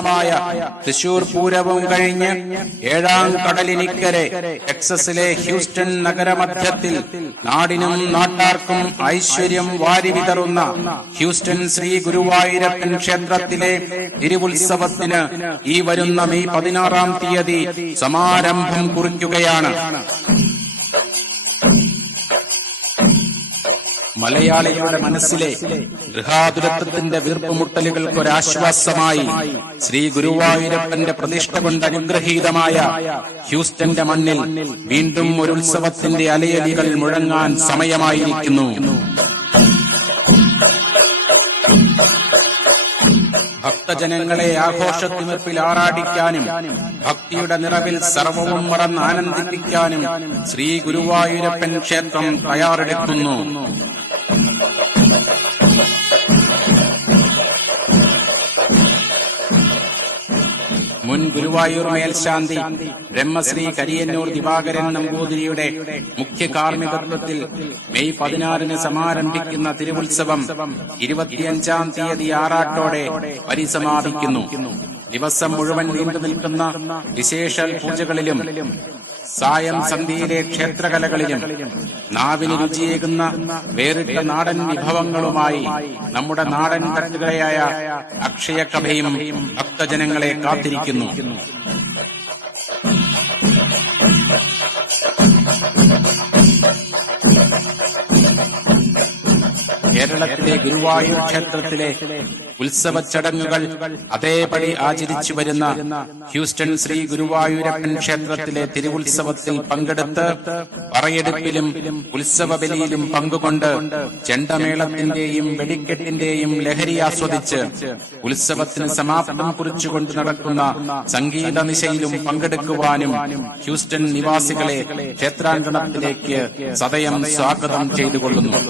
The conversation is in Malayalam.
പൂരമായ തൃശൂർ പൂരവും കഴിഞ്ഞ് ഏഴാം കടലിനിക്കരെ ടെക്സസിലെ ഹ്യൂസ്റ്റൺ നഗരമധ്യത്തിൽ നാടിനും നാട്ടാർക്കും ഐശ്വര്യം വാരിവിതറുന്ന ഹ്യൂസ്റ്റൺ ശ്രീ ഗുരുവായൂരപ്പൻ ക്ഷേത്രത്തിലെ തിരുവുത്സവത്തിന് ഈ വരുന്ന മെയ് 16-ാം തീയതി സമാരംഭം കുറിക്കുകയാണ്. മലയാളികളുടെ മനസ്സിലെ ഗൃഹാതുരത്വത്തിന്റെ വീർപ്പുമുട്ടലുകൾക്കൊരാശ്വാസമായി ശ്രീ ഗുരുവായൂരപ്പന്റെ പ്രതിഷ്ഠ കൊണ്ട് അനുഗ്രഹീതമായ ഹ്യൂസ്റ്റന്റെ മണ്ണിൽ വീണ്ടും ഒരു ഉത്സവത്തിന്റെ അലയലികൾ മുഴങ്ങാൻ സമയമായിരിക്കുന്നു. ഭക്തജനങ്ങളെ ആഘോഷത്തിമിർപ്പിൽ ആറാടിക്കാനും ഭക്തിയുടെ നിറവിൽ സർവവും മറന്ന് ആനന്ദിപ്പിക്കാനും ശ്രീ ഗുരുവായൂരപ്പൻ ക്ഷേത്രം തയ്യാറെടുക്കുന്നു. മുൻ ഗുരുവായൂർ മേൽശാന്തി ബ്രഹ്മശ്രീ കരിയന്നൂർ ദിവാകരൻ നമ്പൂതിരിയുടെ മുഖ്യ കാർമ്മികത്വത്തിൽ മെയ് 16-ന് സമാരംഭിക്കുന്ന തിരുവുത്സവം 25-ാം തീയതി ആറാട്ടോടെ പരിസമാപിക്കുന്നു. ദിവസം മുഴുവൻ നീണ്ടു നിൽക്കുന്ന വിശേഷൽ പൂജകളിലും സായം സന്ധ്യയിലെ ക്ഷേത്രകലകളിലും നാവിന് രുചിയേകുന്ന വേറിട്ട നാടൻ വിഭവങ്ങളുമായി നമ്മുടെ നാടൻ തട്ടുകയായ അക്ഷയകഭയും ഭക്തജനങ്ങളെ കാത്തിരിക്കുന്നു. കേരളത്തിലെ ഗുരുവായൂർ ക്ഷേത്രത്തിലെ ഉത്സവ ചടങ്ങുകൾ അതേപടി ആചരിച്ചു വരുന്ന ഹ്യൂസ്റ്റൺ ശ്രീ ഗുരുവായൂരപ്പൻ ക്ഷേത്രത്തിലെ തിരുവുത്സവത്തിൽ പങ്കെടുത്ത് പറയെടുപ്പിലും ഉത്സവ ബലിയിലും പങ്കുകൊണ്ട് ചെണ്ടമേളത്തിന്റെയും വെടിക്കെട്ടിന്റെയും ലഹരി ആസ്വദിച്ച് ഉത്സവത്തിന് സമാപ്തം കുറിച്ചുകൊണ്ട് നടക്കുന്ന സംഗീത നിശയിലും പങ്കെടുക്കുവാനും ഹ്യൂസ്റ്റൺ നിവാസികളെ ക്ഷേത്രാങ്കണത്തിലേക്ക് സദയം സ്വാഗതം ചെയ്തുകൊള്ളുന്നു.